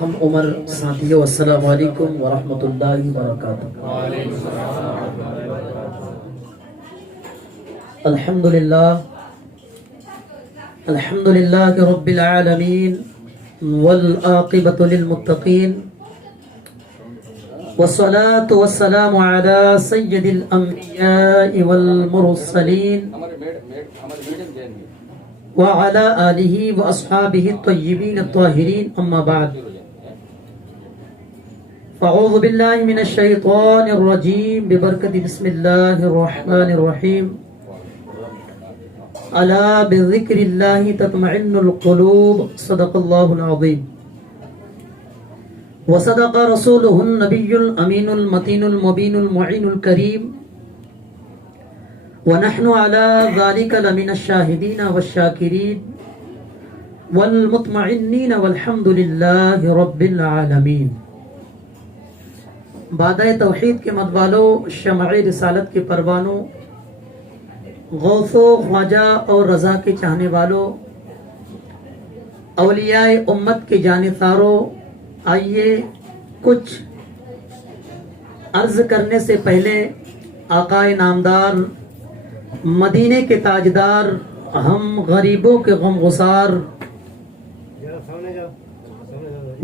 ہم عمر ساتھیوں السلام علیکم ورحمۃ اللہ وبرکاتہ۔ الحمد للہ رب العالمین والعاقبۃ للمتقین والصلاة والسلام على سید الانبیاء والمرسلین وعلى آلہ واصحابہ الطیبین الطاہرین، اما بعد فاعوذ باللہ من الشیطان الرجیم ببرکت بسم اللہ الرحمن الرحیم۔ الا بذکر اللہ تطمئن القلوب، صدق اللہ العظیم وصدق رسولہ النبی الامین المتین المبین المعین الکریم، ونحن على ذلك لمن الشاہدین والشاکرین والمطمئنین والحمد للہ رب العالمین۔ بادہ توحید کے مدوالوں، شمع رسالت کے پروانوں، غوث و خواجہ اور رضا کے چاہنے والوں، اولیاء امت کے جانثاروں، آئیے کچھ عرض کرنے سے پہلے آقا نامدار، مدینے کے تاجدار، ہم غریبوں کے غمگسار،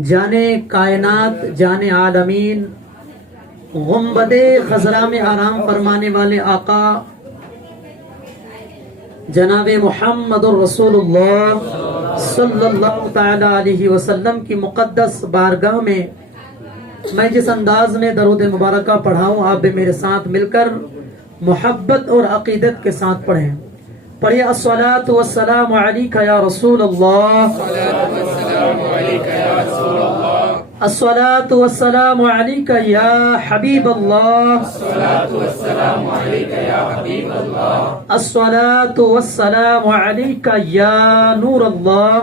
جانے کائنات جانے عالمین، غنبد خضرا میں آرام فرمانے والے آقا جناب محمد الرسول اللہ صلی اللہ تعالی علیہ وسلم کی مقدس بارگاہ میں میں جس انداز میں درود مبارکہ پڑھاؤں، آپ بھی میرے ساتھ مل کر محبت اور عقیدت کے ساتھ پڑھیں۔ پڑھیے الصلاۃ والسلام علیک یا رسول اللہ، الصلاۃ والسلام علیک یا حبیب اللہ، الصلاۃ والسلام علیک یا نور اللہ،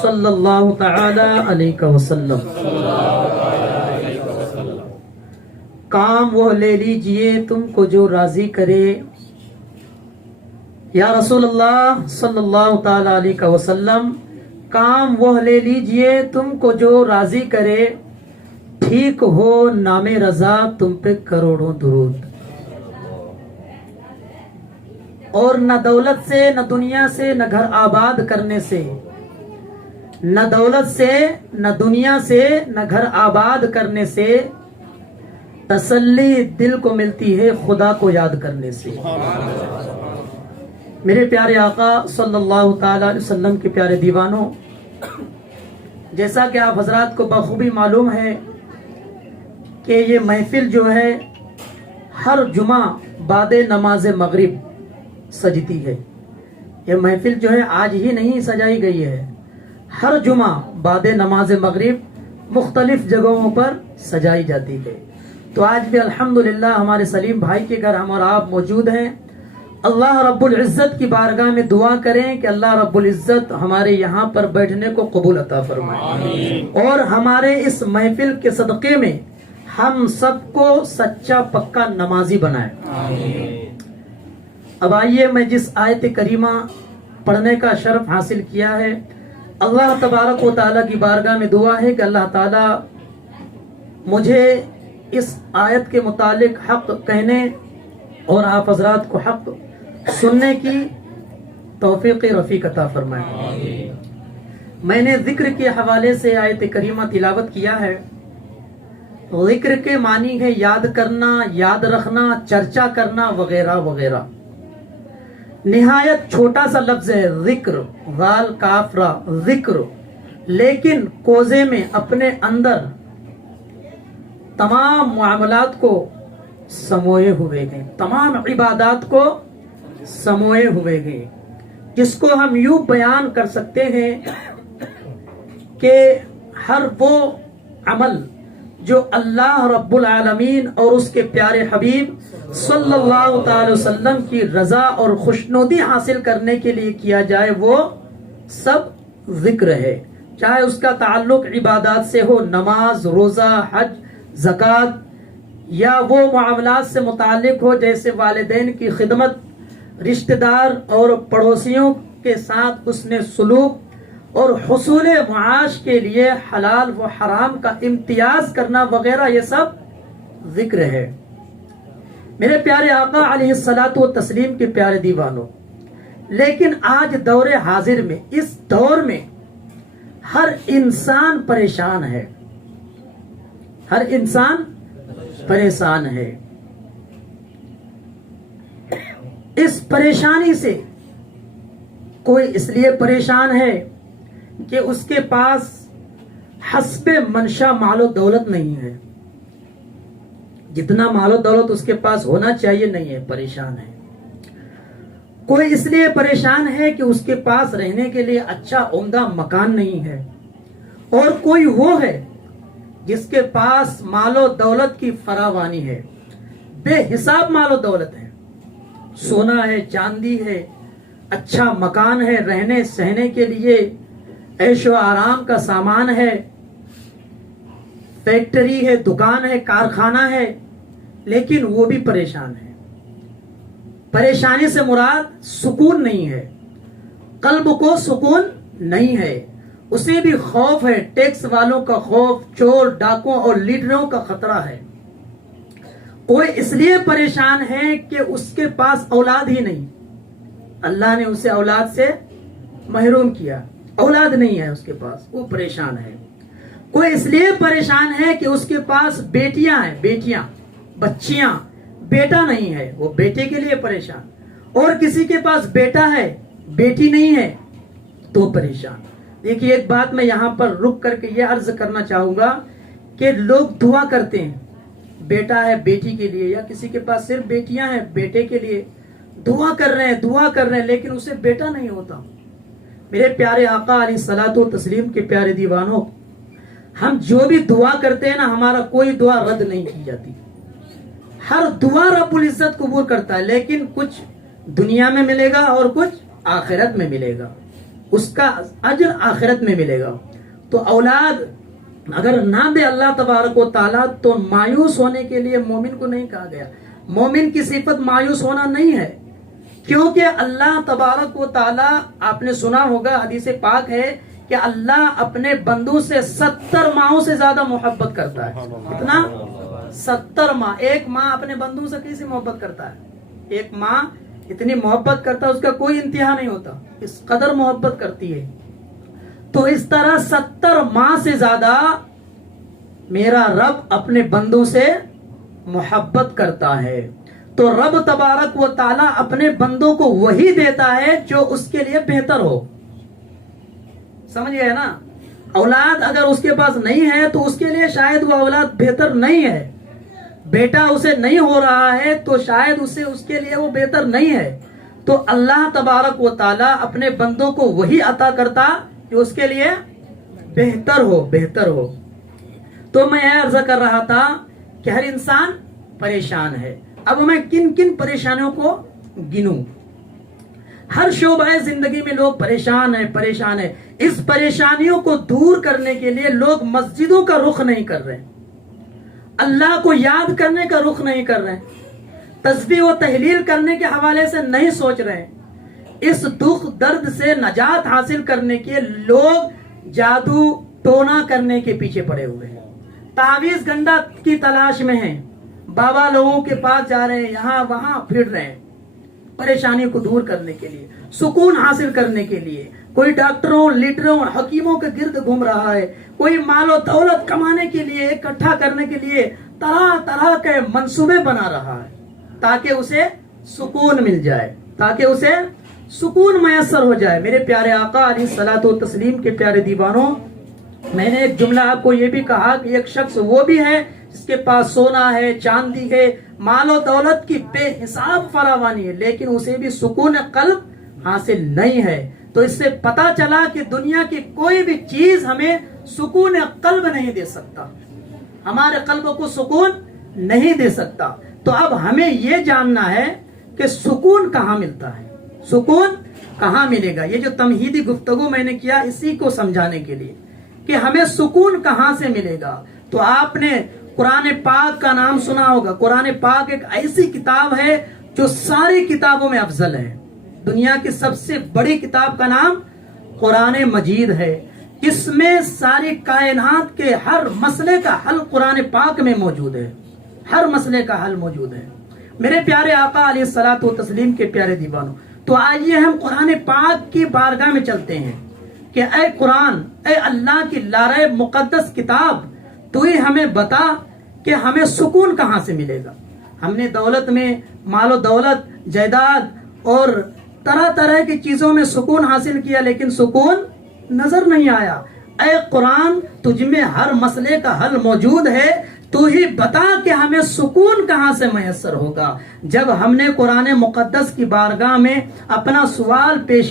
صلی اللہ تعالی علیہ وسلم۔ کام وہ لے لیجئے تم کو جو راضی کرے، یا رسول اللہ صلی اللہ تعالی علیہ وسلم، کام وہ لے لیجئے تم کو جو راضی کرے، ٹھیک ہو نام رضا تم پہ کروڑوں درود۔ اور نہ دولت سے نہ دنیا سے نہ گھر آباد کرنے سے، نہ دولت سے نہ دنیا سے نہ گھر آباد کرنے سے، تسلی دل کو ملتی ہے خدا کو یاد کرنے سے۔ میرے پیارے آقا صلی اللہ تعالی علیہ وسلم کے پیارے دیوانوں، جیسا کہ آپ حضرات کو بخوبی معلوم ہے کہ یہ محفل جو ہے ہر جمعہ بعد نماز مغرب سجتی ہے۔ یہ محفل جو ہے آج ہی نہیں سجائی گئی ہے، ہر جمعہ بعد نماز مغرب مختلف جگہوں پر سجائی جاتی ہے۔ تو آج بھی الحمدللہ ہمارے سلیم بھائی کے گھر ہم اور آپ موجود ہیں۔ اللہ رب العزت کی بارگاہ میں دعا کریں کہ اللہ رب العزت ہمارے یہاں پر بیٹھنے کو قبول عطا فرمائے، اور ہمارے اس محفل کے صدقے میں ہم سب کو سچا پکا نمازی بنائے۔ اب آئیے، میں جس آیت کریمہ پڑھنے کا شرف حاصل کیا ہے، اللہ تبارک و تعالیٰ کی بارگاہ میں دعا ہے کہ اللہ تعالیٰ مجھے اس آیت کے متعلق حق کہنے اور آپ حضرات کو حق سننے کی توفیق رفیق عطا فرمائے۔ میں نے ذکر کے حوالے سے آیت کریمہ تلاوت کیا ہے۔ ذکر کے معنی ہے یاد کرنا، یاد رکھنا، چرچا کرنا وغیرہ وغیرہ۔ نہایت چھوٹا سا لفظ ہے ذکر، غال کاف را، ذکر، لیکن کوزے میں اپنے اندر تمام معاملات کو سموئے ہوئے ہیں، تمام عبادات کو سموئے ہوئے ہیں، جس کو ہم یوں بیان کر سکتے ہیں کہ ہر وہ عمل جو اللہ رب العالمین اور اس کے پیارے حبیب صلی اللہ تعالی وسلم کی رضا اور خوشنودی حاصل کرنے کے لیے کیا جائے، وہ سب ذکر ہے، چاہے اس کا تعلق عبادات سے ہو، نماز، روزہ، حج، زکوٰۃ، یا وہ معاملات سے متعلق ہو جیسے والدین کی خدمت، رشتہ دار اور پڑوسیوں کے ساتھ حسن سلوک، اور حصول معاش کے لیے حلال و حرام کا امتیاز کرنا وغیرہ، یہ سب ذکر ہے۔ میرے پیارے آقا علیہ الصلاۃ والتسلیم کے پیارے دیوانوں، لیکن آج دور حاضر میں، اس دور میں ہر انسان پریشان ہے، ہر انسان پریشان ہے۔ اس پریشانی سے کوئی اس لیے پریشان ہے کہ اس کے پاس حسب منشا مال و دولت نہیں ہے، جتنا مال و دولت اس کے پاس ہونا چاہیے نہیں ہے، پریشان ہے۔ کوئی اس لیے پریشان ہے کہ اس کے پاس رہنے کے لیے اچھا عمدہ مکان نہیں ہے، اور کوئی وہ ہے جس کے پاس مال و دولت کی فراوانی ہے، بے حساب مال و دولت ہے، سونا ہے، چاندی ہے، اچھا مکان ہے، رہنے سہنے کے لیے عیش و آرام کا سامان ہے، فیکٹری ہے، دکان ہے، کارخانہ ہے، لیکن وہ بھی پریشان ہے۔ پریشانی سے مراد سکون نہیں ہے، قلب کو سکون نہیں ہے، اسے بھی خوف ہے، ٹیکس والوں کا خوف، چور ڈاکوں اور لیڈروں کا خطرہ ہے۔ کوئی اس لیے پریشان ہے کہ اس کے پاس اولاد ہی نہیں، اللہ نے اسے اولاد سے محروم کیا، اولاد نہیں ہے اس کے پاس، وہ پریشان ہے۔ کوئی اس لیے پریشان ہے کہ اس کے پاس بیٹیاں ہیں، بیٹیاں، بچیاں، بیٹا نہیں ہے، وہ بیٹے کے لیے پریشان۔ اور کسی کے پاس بیٹا ہے، بیٹی نہیں ہے تو پریشان۔ دیکھیے، ایک بات میں یہاں پر رک کر کے یہ عرض کرنا چاہوں گا کہ لوگ دعا کرتے ہیں، بیٹا ہے بیٹی کے لیے، یا کسی کے پاس صرف بیٹیاں ہیں بیٹے کے لیے، دعا کر رہے ہیں، لیکن اسے بیٹا نہیں ہوتا۔ میرے پیارے آقا علیہ الصلوۃ والتسلیم کے پیارے دیوانوں، ہم جو بھی دعا کرتے ہیں نا، ہمارا کوئی دعا رد نہیں کی جاتی، ہر دعا رب العزت قبول کرتا ہے، لیکن کچھ دنیا میں ملے گا اور کچھ آخرت میں ملے گا، اس کا اجر آخرت میں ملے گا۔ تو اولاد اگر نہ دے اللہ تبارک و تعالیٰ تو مایوس ہونے کے لیے مومن کو نہیں کہا گیا۔ مومن کی صفت مایوس ہونا نہیں ہے، کیونکہ اللہ تبارک و تعالیٰ، آپ نے سنا ہوگا، حدیث پاک ہے کہ اللہ اپنے بندوں سے 70 ماہوں سے زیادہ محبت کرتا ہے۔ کتنا؟ 70 ماہ۔ ایک ماں اپنے بندوں سے کیسے محبت کرتا ہے؟ ایک ماں اتنی محبت کرتا ہے، اس کا کوئی انتہا نہیں ہوتا، اس قدر محبت کرتی ہے۔ تو اس طرح 70 ماہ سے زیادہ میرا رب اپنے بندوں سے محبت کرتا ہے۔ تو رب تبارک و تعالیٰ اپنے بندوں کو وہی دیتا ہے جو اس کے لیے بہتر ہو۔ سمجھ گئے نا؟ اولاد اگر اس کے پاس نہیں ہے تو اس کے لیے شاید وہ اولاد بہتر نہیں ہے، بیٹا اسے نہیں ہو رہا ہے تو شاید اس کے لیے وہ بہتر نہیں ہے۔ تو اللہ تبارک و تعالیٰ اپنے بندوں کو وہی عطا کرتا جو اس کے لیے بہتر ہو۔ تو میں یہ عرض کر رہا تھا کہ ہر انسان پریشان ہے۔ اب میں کن کن پریشانیوں کو گنوں؟ ہر شعبہ زندگی میں لوگ پریشان ہیں۔ اس پریشانیوں کو دور کرنے کے لیے لوگ مسجدوں کا رخ نہیں کر رہے، اللہ کو یاد کرنے کا رخ نہیں کر رہے، تسبیح و تحلیل کرنے کے حوالے سے نہیں سوچ رہے۔ اس دکھ درد سے نجات حاصل کرنے کے لوگ جادو ٹونا کرنے کے پیچھے پڑے ہوئے ہیں، تعویذ گنڈا کی تلاش میں ہیں، بابا لوگوں کے پاس جا رہے ہیں، یہاں وہاں پھر رہے ہیں، پریشانی کو دور کرنے کے لیے، سکون حاصل کرنے کے لیے۔ کوئی ڈاکٹروں، لیڈروں، حکیموں کے گرد گھوم رہا ہے، کوئی مال و دولت کمانے کے لیے، اکٹھا کرنے کے لیے طرح طرح کے منصوبے بنا رہا ہے تاکہ اسے سکون مل جائے، تاکہ اسے سکون میسر ہو جائے۔ میرے پیارے آقا علیہ الصلوۃ والتسلیم کے پیارے دیوانوں، میں نے ایک جملہ آپ کو یہ بھی کہا کہ ایک شخص وہ بھی ہے جس کے پاس سونا ہے، چاندی ہے، مال و دولت کی بے حساب فراوانی ہے، لیکن اسے بھی سکون قلب حاصل نہیں ہے۔ تو اس سے پتا چلا کہ دنیا کی کوئی بھی چیز ہمیں سکون قلب نہیں دے سکتا، ہمارے قلب کو سکون نہیں دے سکتا۔ تو اب ہمیں یہ جاننا ہے کہ سکون کہاں ملتا ہے، سکون کہاں ملے گا۔ یہ جو تمہیدی گفتگو میں نے کیا اسی کو سمجھانے کے لیے کہ ہمیں سکون کہاں سے ملے گا۔ تو آپ نے قرآن پاک کا نام سنا ہوگا۔ قرآن پاک ایک ایسی کتاب ہے جو ساری کتابوں میں افضل ہے۔ دنیا کی سب سے بڑی کتاب کا نام قرآن مجید ہے، اس میں ساری کائنات کے ہر مسئلے کا حل قرآن پاک میں موجود ہے، ہر مسئلے کا حل موجود ہے میرے پیارے آقا علیہ الصلوۃ والتسلیم کے پیارے دیوانوں۔ تو آئیے ہم قرآن پاک کی بارگاہ میں چلتے ہیں کہ اے قرآن، اے اللہ کی لاریب مقدس کتاب، تو ہی ہمیں بتا کہ ہمیں سکون کہاں سے ملے گا۔ ہم نے دولت میں، مال و دولت، جائیداد اور طرح طرح کی چیزوں میں سکون حاصل کیا، لیکن سکون نظر نہیں آیا۔ اے قرآن، تجھ میں ہر مسئلے کا حل موجود ہے، تو ہی بتا کہ ہمیں سکون کہاں سے میسر ہوگا۔ جب ہم نے قرآن مقدس کی بارگاہ میں اپنا سوال پیش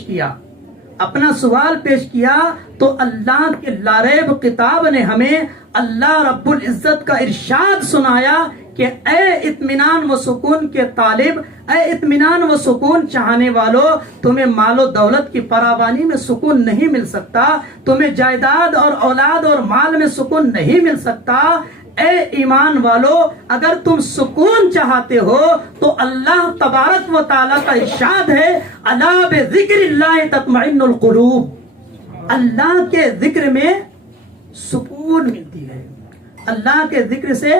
کیا تو اللہ کے لاریب کتاب نے ہمیں اللہ رب العزت کا ارشاد سنایا کہ اے اطمینان و سکون کے طالب، اے اطمینان و سکون چاہنے والوں، تمہیں مال و دولت کی فراوانی میں سکون نہیں مل سکتا، تمہیں جائیداد اور اولاد اور مال میں سکون نہیں مل سکتا۔ اے ایمان والو، اگر تم سکون چاہتے ہو تو اللہ تبارک و تعالیٰ کا ارشاد ہے، الا بذکر اللہ تطمئن القلوب، اللہ کے ذکر میں سکون ملتی ہے، اللہ کے ذکر سے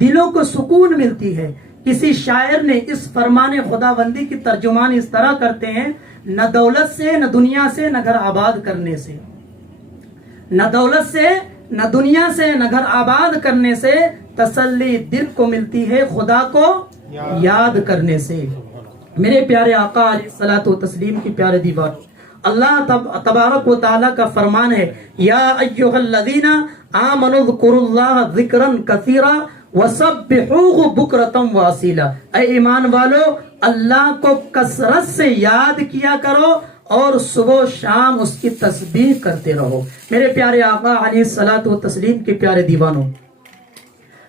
دلوں کو سکون ملتی ہے۔ کسی شاعر نے اس فرمان خداوندی کی ترجمان اس طرح کرتے ہیں، نہ دولت سے، نہ دنیا سے، نہ گھر آباد کرنے سے، نہ دولت سے، نہ دنیا سے، نہ گھر آباد کرنے سے تسلی دل کو ملتی ہے خدا کو یاد کرنے سے۔ میرے پیارے آقا علیہ الصلوۃ والتسلیم کی پیارے دیوار، اللہ تبارک و تعالیٰ کا فرمان ہے، یا ایھا الذین آمنوا اذکروا اللہ ذکرا کثیرا وسبحوہ بکرۃ واصیلا، اے ایمان والو، اللہ کو کثرت سے یاد کیا کرو اور صبح و شام اس کی تسبیح کرتے رہو۔ میرے پیارے آقا علیہ الصلوۃ والتسلیم کے پیارے دیوانوں،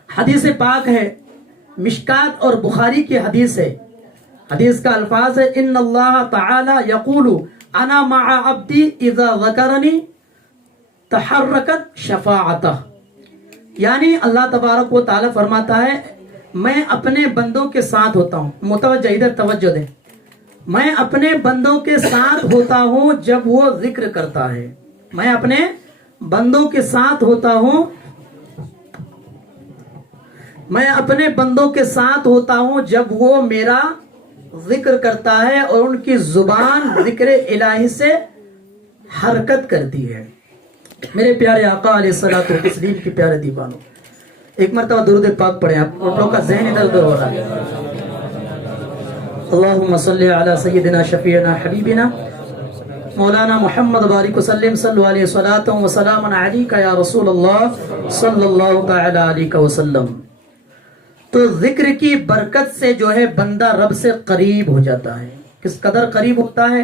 حدیث پاک ہے، مشکات اور بخاری کی حدیث ہے، حدیث کا الفاظ ہے، ان اللہ تعالی یقول انا مع عبدی اذا ذکرنی تحرکت شفاعتہ، یعنی اللہ تبارک و تعالی فرماتا ہے، میں اپنے بندوں کے ساتھ ہوتا ہوں، متوجہ ادھر توجہ دیں، میں اپنے بندوں کے ساتھ ہوتا ہوں جب وہ ذکر کرتا ہے، میں اپنے بندوں کے ساتھ ہوتا ہوں، میں اپنے بندوں کے ساتھ ہوتا ہوں جب وہ میرا ذکر کرتا ہے اور ان کی زبان ذکر الہی سے حرکت کرتی ہے۔ میرے پیارے آقا علیہ الصلوۃ والتسلیم کی پیارے دیوانوں، ایک مرتبہ درود پاک پڑھیں، آپ لوگوں کا ذہن ادھر ادھر ہو رہا ہے۔ اللہم صلی علی سیدنا شفیعنا حبیبنا مولانا محمد بارک وسلم، صلی اللہ علیہ صلاۃ و سلام علیک یا رسول اللہ صلی اللہ تعالی علیہ وسلم۔ تو ذکر کی برکت سے جو ہے بندہ رب سے قریب ہو جاتا ہے۔ کس قدر قریب ہوتا ہے؟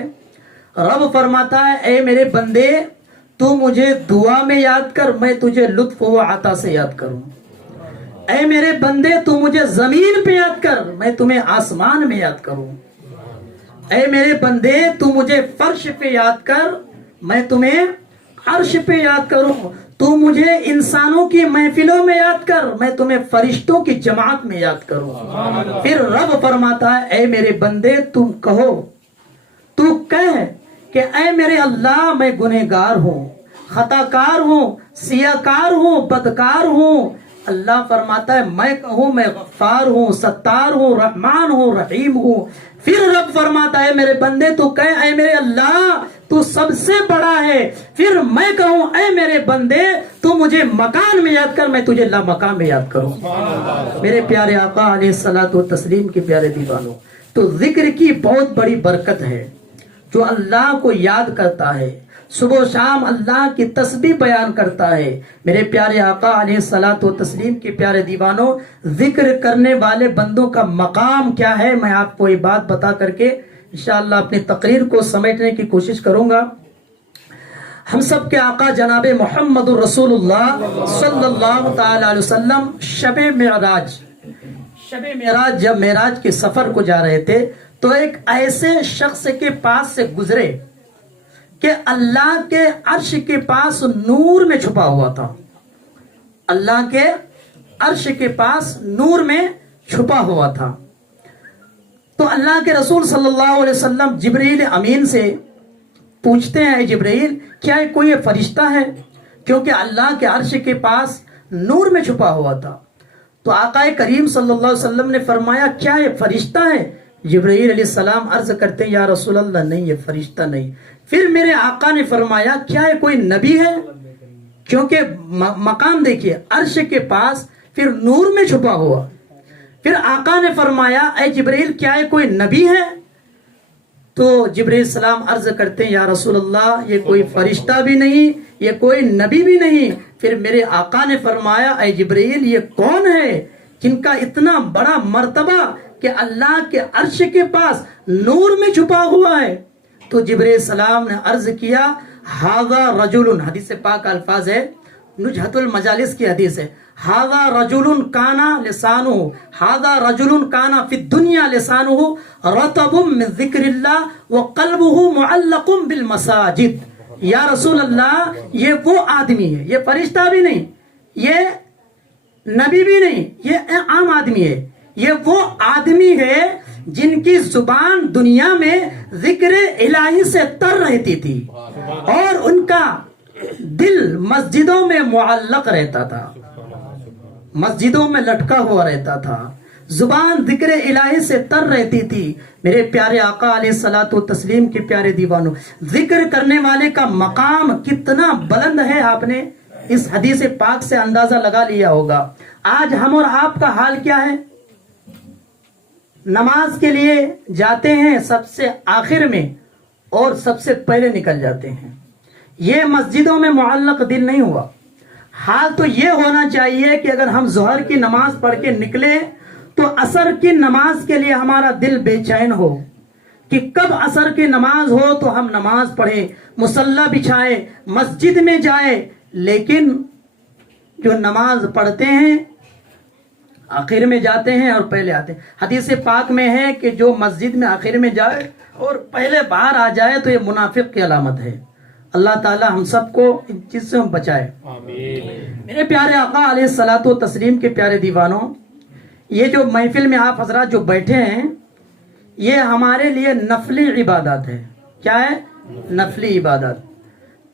رب فرماتا ہے، اے میرے بندے، تو مجھے دعا میں یاد کر، میں تجھے لطف و عطا سے یاد کروں۔ اے میرے بندے، تو مجھے زمین پہ یاد کر، میں تمہیں آسمان میں یاد کروں۔ اے میرے بندے، تو مجھے فرش پہ یاد کر، میں تمہیں عرش پہ یاد کروں۔ تو مجھے انسانوں کی محفلوں میں یاد کر، میں تمہیں فرشتوں کی جماعت میں یاد کروں۔ پھر رب فرماتا ہے، اے میرے بندے، تم کہو، تو کہہ کہ اے میرے اللہ، میں گنہگار ہوں، خطا کار ہوں، سیاہ کار ہوں، بدکار ہوں۔ اللہ فرماتا ہے، میں کہوں میں غفار ہوں، ستار ہوں، رحمان ہوں، رحیم ہوں۔ پھر رب فرماتا ہے، میرے بندے تو کہے، اے میرے اللہ، تو سب سے بڑا ہے۔ پھر میں کہوں، اے میرے بندے، تو مجھے مکان میں یاد کر، میں تجھے لا مکان میں یاد کروں۔ میرے پیارے آقا علیہ الصلوۃ والتسلیم کے پیارے دیوانوں، تو ذکر کی بہت بڑی برکت ہے۔ جو اللہ کو یاد کرتا ہے، صبح و شام اللہ کی تسبیح بیان کرتا ہے، میرے پیارے آقا علیہ الصلوۃ والتسلیم کے پیارے دیوانوں، ذکر کرنے والے بندوں کا مقام کیا ہے، میں آپ کو یہ بات بتا کر کے انشاءاللہ اپنی تقریر کو سمیٹنے کی کوشش کروں گا۔ ہم سب کے آقا جناب محمد الرسول اللہ صلی اللہ تعالی علیہ وسلم شب معراج جب معراج کے سفر کو جا رہے تھے تو ایک ایسے شخص کے پاس سے گزرے کہ اللہ کے عرش کے پاس نور میں چھپا ہوا تھا، اللہ کے عرش کے پاس نور میں چھپا ہوا تھا۔ تو اللہ کے رسول صلی اللہ علیہ وسلم جبریل امین سے پوچھتے ہیں اے جبرائیل کیا کوئی یہ فرشتہ ہے، کیونکہ اللہ کے عرش کے پاس نور میں چھپا ہوا تھا۔ تو آقا کریم صلی اللہ علیہ وسلم نے فرمایا کیا یہ فرشتہ ہے؟ جبرائیل علیہ السلام عرض کرتے ہیں یا رسول اللہ نہیں، یہ فرشتہ نہیں۔ پھر میرے آقا نے فرمایا کیا یہ کوئی نبی ہے؟ کیونکہ مقام دیکھیے عرش کے پاس پھر نور میں چھپا ہوا۔ پھر آقا نے فرمایا اے جبرائیل کیا یہ کوئی نبی ہے؟ تو جبرائیل السلام عرض کرتے ہیں یا رسول اللہ یہ کوئی فرشتہ بھی نہیں، یہ کوئی نبی بھی نہیں۔ پھر میرے آقا نے فرمایا اے جبرائیل یہ کون ہے جن کا اتنا بڑا مرتبہ کہ اللہ کے عرش کے پاس نور میں چھپا ہوا ہے؟ تو جبرائیل السلام نے عرض کیا ھذا رجل، حدیث پاک کا الفاظ ہے، نجھت المجالس کی حدیث ہے، ھذا رجل کانا لسانہ، ھذا رجل کانا فی الدنیا لسانہ رطب من ذکر اللہ وقلبہ معلق بالمساجد۔ یا رسول اللہ یہ وہ آدمی ہے، یہ فرشتہ بھی نہیں، یہ نبی بھی نہیں، یہ عام آدمی ہے، یہ وہ آدمی ہے جن کی زبان دنیا میں ذکر الہی سے تر رہتی تھی اور ان کا دل مسجدوں میں معلق رہتا تھا، مسجدوں میں لٹکا ہوا رہتا تھا، زبان ذکر الہی سے تر رہتی تھی۔ میرے پیارے آقا علیہ الصلوۃ والتسلیم کے پیارے دیوانوں، ذکر کرنے والے کا مقام کتنا بلند ہے آپ نے اس حدیث پاک سے اندازہ لگا لیا ہوگا۔ آج ہم اور آپ کا حال کیا ہے؟ نماز کے لیے جاتے ہیں سب سے آخر میں اور سب سے پہلے نکل جاتے ہیں۔ یہ مسجدوں میں معلق دل نہیں ہوا۔ حال تو یہ ہونا چاہیے کہ اگر ہم ظہر کی نماز پڑھ کے نکلے تو عصر کی نماز کے لیے ہمارا دل بے چین ہو کہ کب عصر کی نماز ہو تو ہم نماز پڑھیں، مصلی بچھائے، مسجد میں جائے۔ لیکن جو نماز پڑھتے ہیں آخر میں جاتے ہیں اور پہلے آتے ہیں۔ حدیث پاک میں ہے کہ جو مسجد میں آخر میں جائے اور پہلے باہر آ جائے تو یہ منافق کی علامت ہے۔ اللہ تعالی ہم سب کو ان چیز سے بچائے، آمین۔ میرے پیارے آقا علیہ الصلوۃ والتسلیم کے پیارے دیوانوں، یہ جو محفل میں آپ حضرات جو بیٹھے ہیں یہ ہمارے لیے نفلی عبادت ہے۔ کیا ہے؟ نفلی عبادت۔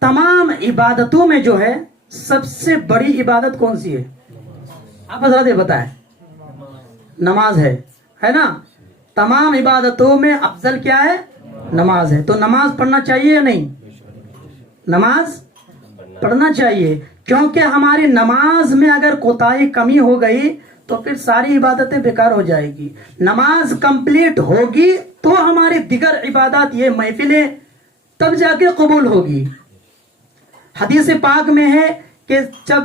تمام عبادتوں میں جو ہے سب سے بڑی عبادت کون سی ہے؟ آپ حضرات یہ بتائیں۔ نماز ہے نا؟ تمام عبادتوں میں افضل کیا ہے؟ نماز ہے۔ تو نماز پڑھنا چاہیے یا نہیں؟ نماز پڑھنا چاہیے، کیونکہ ہماری نماز میں اگر کوتاہی کمی ہو گئی تو پھر ساری عبادتیں بیکار ہو جائے گی۔ نماز کمپلیٹ ہوگی تو ہماری دیگر عبادات یہ محفلیں تب جا کے قبول ہوگی۔ حدیث پاک میں ہے کہ جب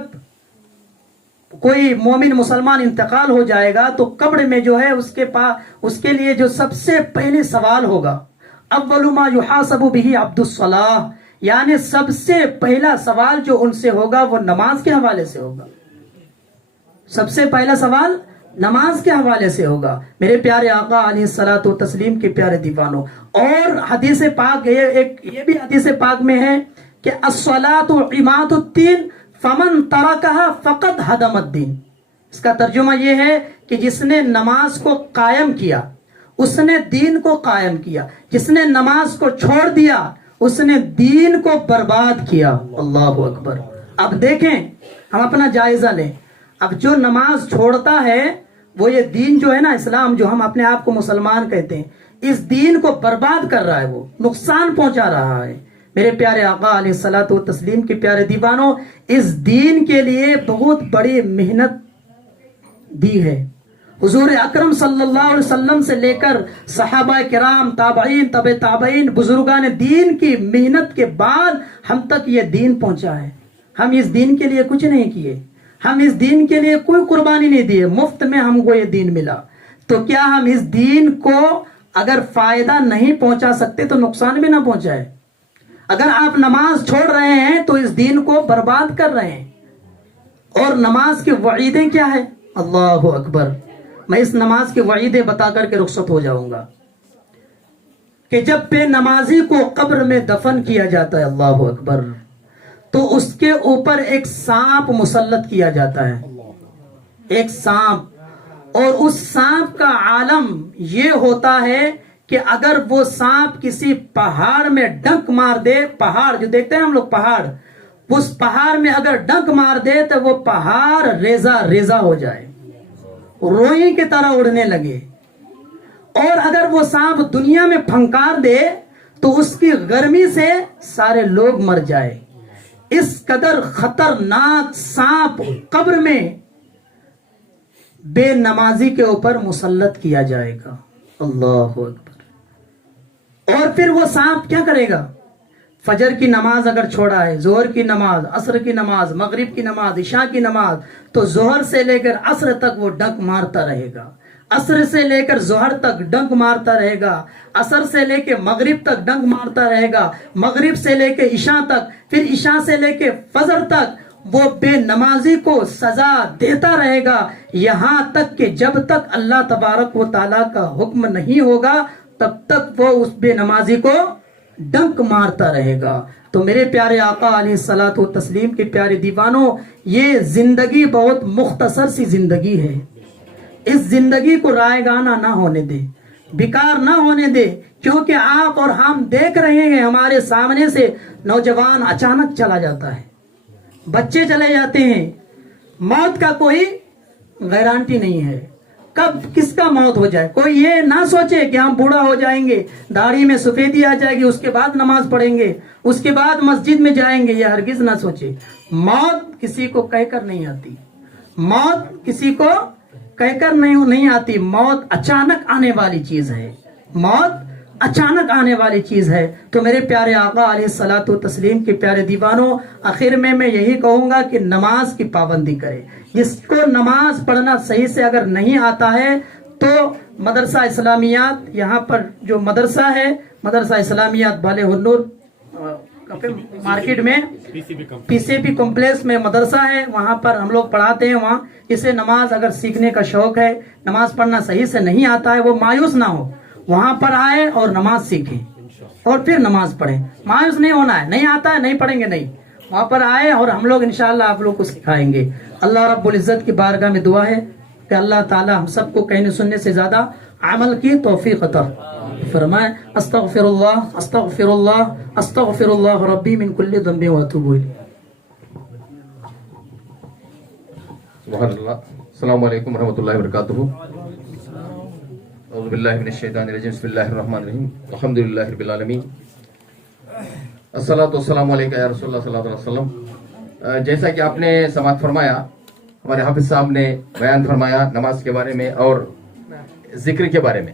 کوئی مومن مسلمان انتقال ہو جائے گا تو قبر میں جو ہے اس کے لیے جو سب سے پہلے سوال ہوگا، اول ما یحاسب به عبد الصلاۃ، یعنی سب سے پہلا سوال جو ان سے ہوگا وہ نماز کے حوالے سے ہوگا۔ سب سے پہلا سوال نماز کے حوالے سے ہوگا۔ میرے پیارے آقا علیہ الصلوۃ والتسلیم کے پیارے دیوانوں، اور حدیث پاک یہ بھی حدیث پاک میں ہے کہ الصلاۃ عماد الدین فمن ترکها فقد ہدم الدین۔ اس کا ترجمہ یہ ہے کہ جس نے نماز کو قائم کیا اس نے دین کو قائم کیا، جس نے نماز کو چھوڑ دیا اس نے دین کو برباد کیا۔ اللہ اکبر۔ اب دیکھیں، ہم اپنا جائزہ لیں۔ اب جو نماز چھوڑتا ہے وہ یہ دین جو ہے نا، اسلام جو ہم اپنے آپ کو مسلمان کہتے ہیں، اس دین کو برباد کر رہا ہے، وہ نقصان پہنچا رہا ہے۔ میرے پیارے آقا علیہ الصلوۃ والتسلیم کے پیارے دیوانوں، اس دین کے لیے بہت بڑی محنت دی ہے۔ حضور اکرم صلی اللہ علیہ وسلم سے لے کر صحابہ کرام، تابعین، تبع تابعین، بزرگان دین کی محنت کے بعد ہم تک یہ دین پہنچا ہے۔ ہم اس دین کے لیے کچھ نہیں کیے، ہم اس دین کے لیے کوئی قربانی نہیں دیے، مفت میں ہم کو یہ دین ملا۔ تو کیا ہم اس دین کو اگر فائدہ نہیں پہنچا سکتے تو نقصان بھی نہ پہنچائے؟ اگر آپ نماز چھوڑ رہے ہیں تو اس دین کو برباد کر رہے ہیں۔ اور نماز کی وعیدیں کیا ہے؟ اللہ اکبر۔ میں اس نماز کی وعیدیں بتا کر کے رخصت ہو جاؤں گا کہ جب بے نمازی کو قبر میں دفن کیا جاتا ہے، اللہ اکبر، تو اس کے اوپر ایک سانپ مسلط کیا جاتا ہے، ایک سانپ، اور اس سانپ کا عالم یہ ہوتا ہے کہ اگر وہ سانپ کسی پہاڑ میں ڈنک مار دے، پہاڑ جو دیکھتے ہیں ہم لوگ پہاڑ، اس پہاڑ میں اگر ڈنک مار دے تو وہ پہاڑ ریزہ ریزہ ہو جائے، روئی کی طرح اڑنے لگے. اور اگر وہ سانپ دنیا میں پھنکار دے تو اس کی گرمی سے سارے لوگ مر جائے. اس قدر خطرناک سانپ قبر میں بے نمازی کے اوپر مسلط کیا جائے گا. اللہ اکبر. اور پھر وہ سانپ کیا کرے گا؟ فجر کی نماز اگر چھوڑا ہے، ظہر کی نماز، عصر کی نماز، مغرب کی نماز، عشاء کی نماز، تو ظہر سے لے کر عصر تک وہ ڈنک مارتا رہے گا، عصر سے لے کر ظہر تک ڈنک مارتا رہے گا، عصر سے لے کے مغرب تک ڈنک مارتا رہے گا، مغرب سے لے کے عشاء تک، پھر عشاء سے لے کے فجر تک وہ بے نمازی کو سزا دیتا رہے گا، یہاں تک کہ جب تک اللہ تبارک و تعالیٰ کا حکم نہیں ہوگا تب تک وہ اس بے نمازی کو ڈنک مارتا رہے گا. تو میرے پیارے آقا علیہ الصلوۃ والتسلیم کے پیارے دیوانوں، یہ زندگی بہت مختصر سی زندگی ہے. اس زندگی کو رائے گانا نہ ہونے دے، بیکار نہ ہونے دے، کیونکہ آپ اور ہم دیکھ رہے ہیں ہمارے سامنے سے نوجوان اچانک چلا جاتا ہے، بچے چلے جاتے ہیں، موت کا کوئی گارنٹی نہیں ہے، کب کس کا موت ہو جائے. کوئی یہ نہ سوچے کہ ہم بوڑھا ہو جائیں گے، داڑھی میں سفیدی آ جائے گی، اس کے بعد نماز پڑھیں گے، اس کے بعد مسجد میں جائیں گے، یہ ہرگز نہ سوچے. موت کسی کو کہہ کر نہیں آتی، موت کسی کو کہہ کر نہیں آتی. موت اچانک آنے والی چیز ہے، موت اچانک آنے والی چیز ہے. تو میرے پیارے آقا علیہ الصلوۃ والتسلیم کے پیارے دیوانوں، آخر میں یہی کہوں گا کہ نماز کی پابندی کرے. جس کو نماز پڑھنا صحیح سے اگر نہیں آتا ہے تو مدرسہ اسلامیات، یہاں پر جو مدرسہ ہے، مدرسہ اسلامیات بالغ النور مارکیٹ میں پی سی پی کمپلیکس میں مدرسہ ہے، وہاں پر ہم لوگ پڑھاتے ہیں. وہاں اسے نماز اگر سیکھنے کا شوق ہے، نماز پڑھنا صحیح سے نہیں آتا ہے، وہ مایوس نہ ہو، وہاں پر آئے اور نماز سیکھیں اور پھر نماز پڑھیں. مایوس نہیں ہونا ہے، نہیں آتا ہے نہیں پڑھیں گے نہیں، وہاں پر آئے اور ہم لوگ انشاءاللہ آپ لوگ کو سکھائیں گے. اللہ رب العزت کی بارگاہ میں دعا ہے کہ اللہ تعالی ہم سب کو کہنے سننے سے زیادہ عمل کی توفیق عطا فرمائے. استغفر اللہ استغفر اللہ استغفر اللہ ربی من کل ذنب واتوب الیہ. سبحان اللہ. السلام علیکم ورحمۃ اللہ وبرکاتہ. اعوذ باللہ من الشیطان الرجیم. بسم اللہ الرحمن الرحیم. الحمد للہ رب العالمین. الصلاۃ والسلام علیکہ یا رسول اللہ صلی اللہ علیہ وسلم. جیسا کہ آپ نے سماعت فرمایا، ہمارے حافظ صاحب نے بیان فرمایا نماز کے بارے میں اور ذکر کے بارے میں.